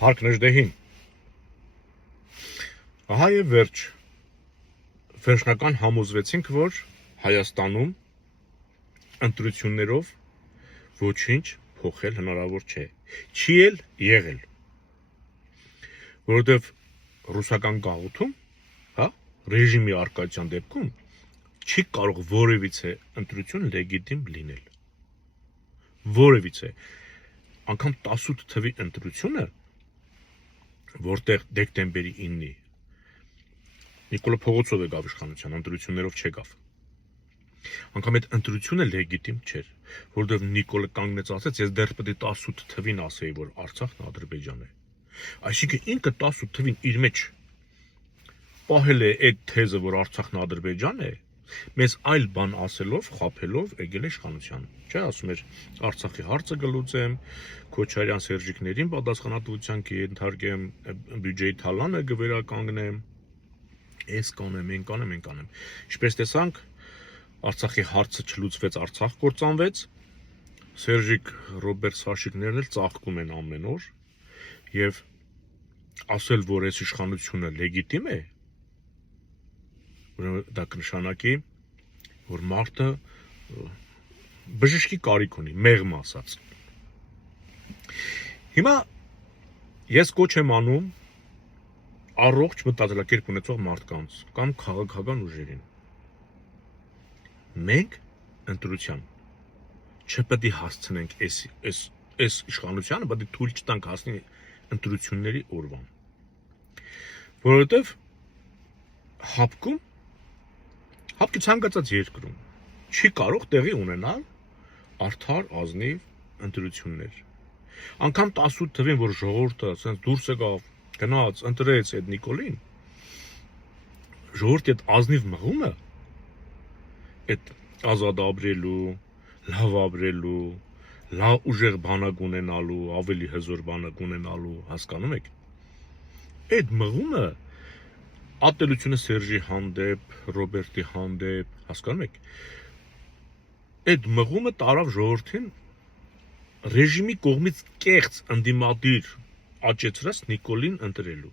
Փառքներ դեհին։ Ահա եւ վերջնական համոզվեցինք, որ Հայաստանում ընտրություններով ոչինչ փոխել հնարավոր չէ։ Չի էլ եղել։ Որովհետեւ ռուսական գաղութում, հա, ռեժիմի արկայության դեպքում չի կարող որևիցե ընտրություն լեգիտիմ լինել։ Որևիցե անգամ 18 թվի ընտրությունը, որտեղ դեկտեմբերի 9-ի Նիկոլա Փողոցով եկավ իշխանության, ընտրություններով չեկավ։ Անգամ այդ ընտրությունը լեգիտիմ չէր, որովհետև Նիկոլը կանգնեց ասեց, ես դեռ պետք է 18 թվին ասեի, որ Արցախն Ադրբեջան է։ Այսինքն ինքը 18 թվին իր մեջ պահել է այդ թեզը, որ Արցախն Ադրբեջան է, մեզ այլ բան ասելով, խաբելով եկել է իշխանության։ Չէ, ասում էր Արցախի հարցը կլուծեմ, Քոչարյան Սերժիկներին պատասխանատվության կենթարկեմ, բյուջեի թալանը կվերականգնեմ, ես կանեմ, մենք կանեմ։ Ինչպես տեսանք, Արցախի հարցը չլուծվեց, Արցախ կործանվեց, Սերժիկ Ռոբերտ Սաշիկներն էլ ծաղկում են ամեն օր, եւ ասել, որ այս իշխանությունը լեգիտիմ է, դա կնշանակի, որ մարդը բժշկի կարիք ունի, մեղմ ասած։ Հիմա ես կոչ եմ անում առողջ մտածելակերպ ունեցող մարդկանց կամ քաղաքական ուժերին։ Մենք ընտրության չպետք է հասցնենք այս իշխանությանը, բայց թույլ չտանք հասնի ընտրությունների օրվան։ Որովհետև հապկի ցանկացած երկրում չի կարող տեղի ունենալ արդար ազնիվ ընտրություններ։ Անկամ 18 թվին, որ ժողովուրդը ասենց դուրս եկավ, գնաց, ընտրեց այդ Նիկոլին, ժողովրդի այդ ազնիվ մղումը, այդ ազատ ապրելու, լավ ապրելու, լավ ուժեղ բանակ ունենալու, ավելի հզոր բանակ ունենալու, հասկանում եք։ Այդ մղումը ատելությունը Սերժի հանդեպ, Ռոբերտի հանդեպ, հասկանում եք։ Այդ մղումը տարավ ժողովրդին ռեժիմի կողմից կեղծ ընդդիմադիր աճեցրած Նիկոլին ընտրելու։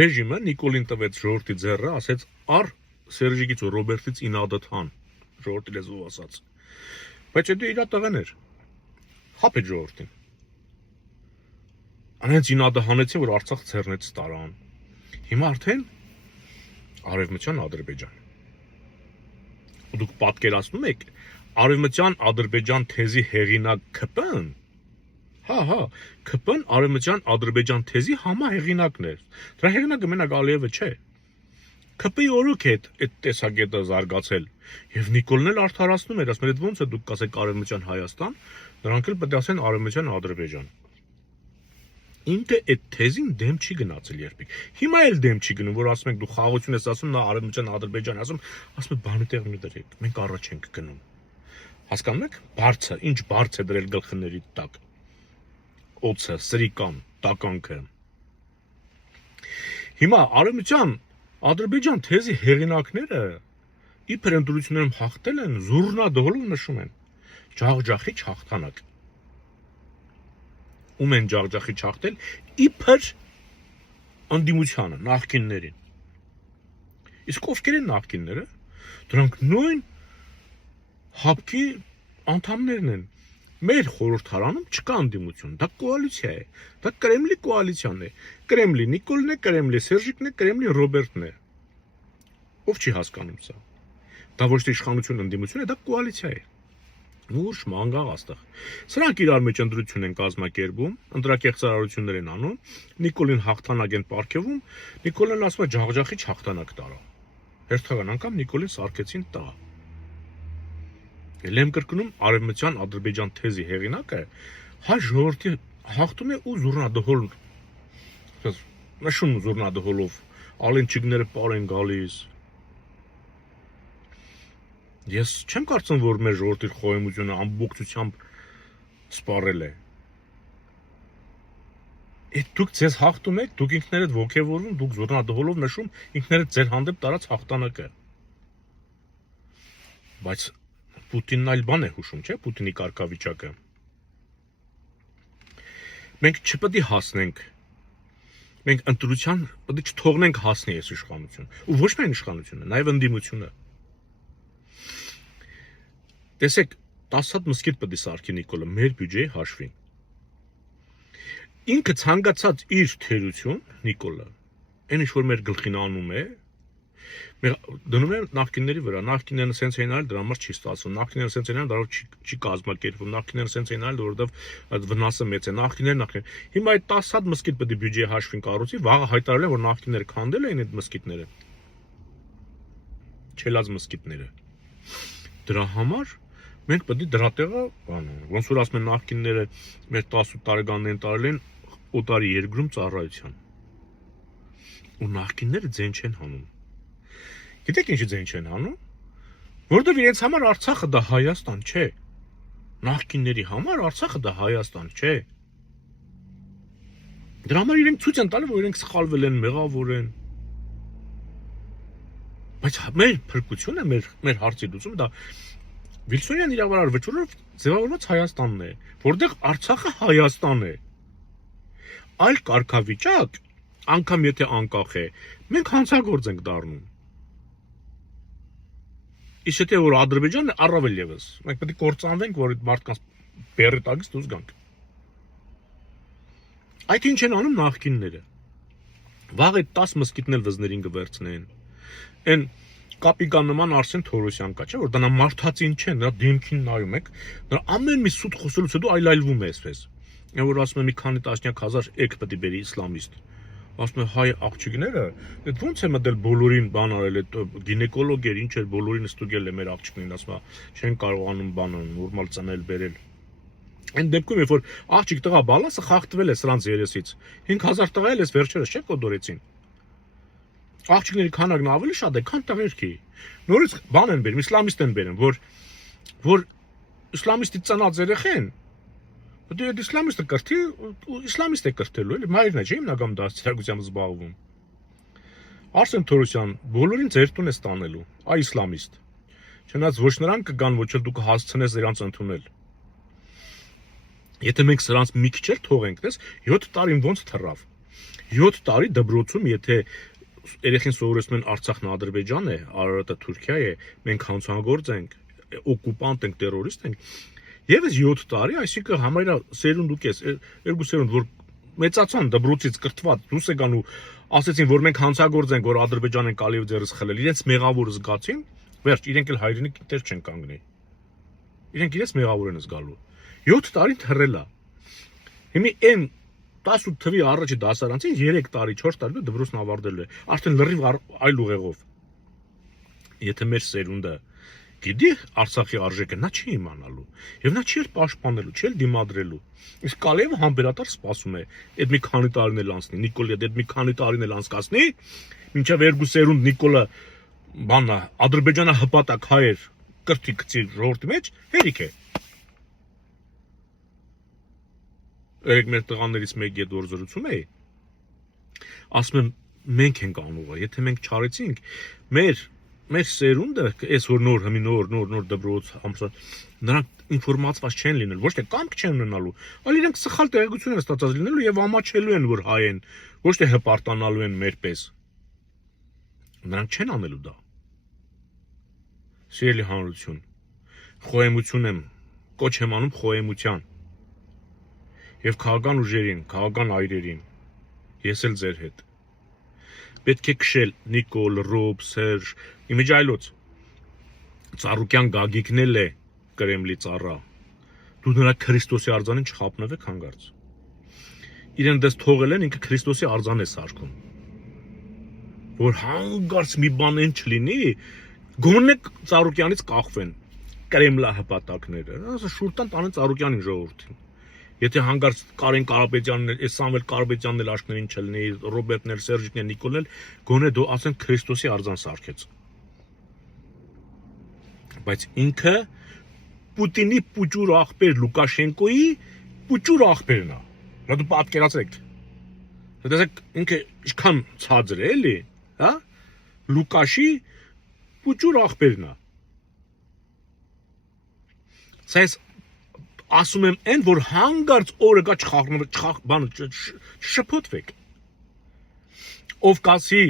Ռեժիմը Նիկոլին տվեց ժողովրդի ձեռը, ասեց առ Սերժիկից ու Ռոբերտից ինադթան, ժողովրդի լեզվով ասած։ Բայց դա իր տղան էր։ Խաբեց ժողովրդին։ Անհենց ինադը հանեցին, որ Արցախ ցեռնեց տարան։ Հիմա արդեն Արևմտյան Ադրբեջան։ Ու դուք պատկերացնում եք, Արևմտյան Ադրբեջան թեզի հեղինակ ՔՊ-ն, հա, ՔՊ-ն Արևմտյան Ադրբեջան թեզի համահեղինակն էր։ Դրա հեղինակը մենակ Ալիևը չէ։ ՔՊ-ի օրոք է այդ տեսակետը զարգացել։ Եվ Նիկոլն էլ արդարացնում էր, ասում էր, ոնց է դուք կասեք Արևմտյան Հայաստան, նրանք էլ պետք է ասեն Արևմտյան Ադրբեջան։ Ինքը այդ թեզին դեմ չի գնացել երբեք։ Հիմա էլ դեմ չի գնում, որ ասում եք դու խաղաղություն ես ասում, նա Արևմտյան Ադրբեջան ասում է բանը տեղ մի դրեք, մենք առաջ ենք գնում։ Հասկանում եք, բարձը, ինչ բարձ է դրել գլխների տակ։ Օծը, սրիկան, տականքը։ Հիմա Արևմտյան Ադրբեջան թեզի հեղինակները իբր ընտրություններում հաղթել են, զուռնա-դհոլով նշում են ջախջախիչ հաղթանակ։ Ում են ջախջախիչ հաղթել, իբր ընդդիմությանը, նախկիններին։ Իսկ ովքեր են նախկինները, դրանք նույն հապկի անդամներն են։ Մեր խորհրդարանում չկա ընդդիմություն, դա կոալիցիա է, դա Կրեմլի կոալիցիան է։ Կրեմլի Նիկոլն է, Կրեմլի Սերժիկն է, Կրեմլի Ռոբերտն է։ Ով չի հասկանում սա։ Դա ոչ թե իշխանություն ընդդիմություն է, դա կոալիցիա է։ Ուշ մանգաղ աստղ։ Սրանք իրար մեջ ընտրություն են կազմակերպում, ընտրակեղծարարություններ են անում, Նիկոլին հաղթանակ են պարգևում, Նիկոլն ասում է ջախջախիչ հաղթանակ տարա։ Հերթական անգամ Նիկոլին սարքեցին տղա։ Էլ եմ կրկնում, Արևմտյան Ադրբեջան թեզի հեղինակը հայ ժողովրդի հաղթում է ու զուռնա-դհոլ նշում զուռնա-դհոլով, ալենչիկները պար են գալիս։ Ես չեմ կարծում, որ մեր ժողովրդի խոհեմությունը ամբողջությամբ սպառել է։ Այդ դուք ձեզ հաղթում եք, դուք ինքներդ ոգևորվում, դուք զուռնա-դհոլով նշում ինքներդ ձեր հանդեպ տարած հաղթանակը։ Բայց Պուտինն այլ բան է հուշում, չէ՞, Պուտինի կարգավիճակը։ մենք չպետք է հասնենք, մենք ընտրության պետք է չթողնենք հասնի այս իշխանություն, ու ոչ միայն իշխանությունը, նաև ընդդիմությունը։ Տեսեք, 10 հատ մզկիթ պետք է սարքի Նիկոլը մեր բյուջեի հաշվին։ Ինքը ցանկացած իր թերություն Նիկոլը, այն ինչ որ մեր գլխին անում է, մեր դնում է նախկինների վրա, նախկինները սենց էին արել, դրա համար չի ստացվում, նախկինները սենց էին արել, դրա չի կազմակերպվում, նախկինները սենց էին արել, որովհետև վնասը մեծ է, նախկիններ։ Հիմա այդ 10 հատ մզկիթ պետք է բյուջեի հաշվին կառուցի, վաղը հայտարարել են, որ նախկինները քանդել էին այդ մզկիթները։ Չելած մզկիթները։ Դրա համար մենք պետք է դրա տեղը բանանք, ոնց որ ասում են նախկինները մեր 18 տարեկաններին տարել են օտարի երկրում ծառայության։ Ու նախկինները ձեն չեն հանում։ Գիտեք ինչի ձեն չեն հանում, որովհետև իրենց համար Արցախը դա Հայաստան չէ։ Նախկինների համար Արցախը դա Հայաստան չէ։ Դրա համար իրենք ցույց են տալի, որ իրենք սխալվել են, մեղավոր են։ Բայց մեր փրկությունը, մեր հարցի լուծումը դա Վիլսոնյան իրավարար վճռով ձևավորված Հայաստանն է, որտեղ Արցախը Հայաստան է։ Այլ կարգավիճակ, անգամ եթե անկախ է, մենք հանցագործ ենք դառնում։ Իսկ եթե որ Ադրբեջանն է, առավել ևս, մենք պետք է կործանվենք, որ այդ մարդկանց բեռի տակից դուրս գանք։ Այդ ինչ են անում նախկինները։ Վաղ այդ 10 մզկիթն էլ վզներին կվերցնեն։ Այն կապիկան նման Արսեն Թորոսյան կա, չէ՞ որ դա մարդածին չէ, նրա դեմքին նայում եք, նրա ամեն մի սուտ խոսելուց հետո այլայլվում է այսպես։ Այն որ ասում է մի քանի տասնյակ հազար էկ պետք է բերի իսլամիստ։ Ասում է հայ աղջիկները, այդ ո՞նց է մտել բոլորին բան արել, այդ գինեկոլոգ էր, ինչ էր բոլորին ստուգել է մեր աղջիկներին, ասում է, չեն կարողանում բանը նորմալ ծնել բերել։ Այն դեպքում երբ որ աղջիկ տղա բալասը խախտվել է սրանց երեսից, 5000 տղա էլ էս վերջերս չէ կոդորեցին։ Աղջիկների քանակն ավելի շատ է, քան տղերքի։ Նորից բան են բերում, իսլամիստ են բերում, որ իսլամիստի ծնած երեխեն, դու այդ իսլամիստը կրթի, իսլամիստ է կրթելու, էլի մայրն է, չէ՞ հիմնական դաստիարակությամբ զբաղվում։ Արսեն Թորոսյան բոլորին ձեր տուն է ստանելու, այ իսլամիստ։ Չնայած ոչ նրանք կգան, ոչ էլ դու կհասցնես նրանց ընդունել։ Եթե մենք սրանց մի քիչ էլ թողենք, դες 7 տարին ոնց թռավ։ 7 տարի դբրոցում, եթե երեխին սովորեցնում են Արցախն Ադրբեջան է, Արարատը Թուրքիա է, մենք հանցագործ ենք, օկուպանտ ենք, տերորիստ ենք, եւս 7 տարի, այսինքն համարյա սերունդ ու կես, երկու սերունդ, որ մեծացան դբրոցից կրթված, դուրս եկան ու ասեցին, որ մենք հանցագործ ենք, որ Ադրբեջան են կալիվ ձեռս խլել, իրենց մեղավոր զգացին, վերջ, իրենք էլ հայրենիքի տեր չեն կանգնի։ Իրենք իրենց մեղավոր են զգալու։ 7 տարի թռել է։ Հիմա այն 18 թվի առաջի դասարանցին 3 տարի, 4 տարի դպրոցն ավարտելու է, արդեն լրիվ այլ ուղեղով։ Եթե մեր սերունդը գիտի Արցախի արժեքը, նա չի իմանալու, եւ նա չի էլ պաշտպանելու, չի էլ դիմադրելու։ Իսկ Կալիևը համբերատար սպասում է, այդ մի քանի տարին էլ անցնի, Նիկոլը այդ մի քանի տարին էլ անցկացնի, մինչեւ երկու սերունդ Նիկոլը բանա Ադրբեջանը հպատակ հայեր կրթի գցի ժողովրդի մեջ, հերիք է։ Երեք մեր տղաներից մեկի հետ որ զրուցում էի, ասում եմ մենք ենք անուղը, եթե մենք չարեցինք, մեր սերունդը, այս որ նոր դպրոց ամսան, նրանք ինֆորմացված չեն լինել, ոչ թե կամք չեն ունենալու, այլ իրենք սխալ տեղեկություն են ստացած լինելու եւ ամաչելու են, որ հայ են, ոչ թե հպարտանալու են մեր պես։ Նրանք չեն անելու դա։ Սիրելի հանրություն, խոհեմություն եմ, կոչ եմ անում խոհեմության։ Եվ քաղաքական ուժերին, քաղաքական այրերին, ես էլ ձեր հետ։ Պետք է քշել Նիկոլ, Ռոբ, Սերժ, իմիջայլոց։ Ծառուկյան Գագիկն էլ է Կրեմլի ծառա։ Դու նրա Քրիստոսի արձանին չխապնվեք հանգարց։ Իրեն դες թողել են, ինքը Քրիստոսի արձան է սարքում։ Որ հանգարց մի բան են չլինի, գոնե Ծառուկյանից կախվեն Կրեմլա հպատակները։ Ասա շուրտան տանեն Ծառուկյանին ժողովրդին։ Եթե հանգարց Կարեն Կարապետյանն, Սամվել Կարապետյանն էլ աշկներին չլինի, Ռոբերտն էլ, Սերժիկն էլ, Նիկոլն էլ, գոնե դու ասեն Քրիստոսի արձան սարքեց։ Բայց ինքը Պուտինի պուճուր աղբեր Լուկաշենկոյի պուճուր աղբերն է։ Նա դու պատկերացրեք։ Դասեք ինքը ինչքան ցածր է, էլի, հա? Լուկաշի պուճուր աղբերն է։ Սայս ասում եմ այն, որ հանգարց օրը գա չշփոթվեք։ Ով կասի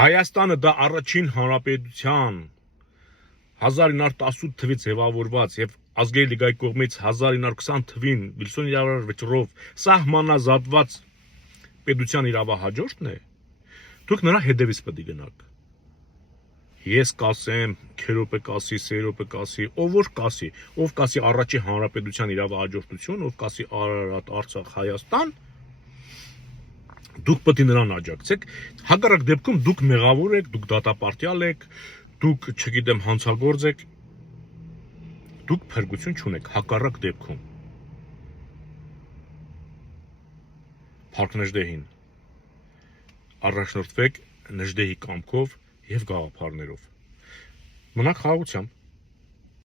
Հայաստանը դա առաջին հանրապետության 1918 թվականից ձևավորված եւ ազգերի լիգայի կողմից 1920 թվին Վիլսոնի իրավարարվեցրով սահմանազատված պետության իրավահաջորդն է, դուք նրա հետևից պետք է գնաք։ Ես կասեմ, Քերոպը կասի, Սերոպը կասի, ով կասի առաջի հանրապետության իրավահաջորդություն, ով կասի Արարատ, Արցախ, Հայաստան, դուք պետք է նրան աջակցեք, հակառակ դեպքում դուք մեղավոր եք, դուք դատապարտյալ եք, դուք, չգիտեմ, հանցագործ եք, դուք փրկություն չունեք, հակառակ դեպքում։ Փառք Նժդեհին, առաջնորդվեք Նժդեհի կամքով եւ գաղափարներով։ Մնաք խաղաղությամբ։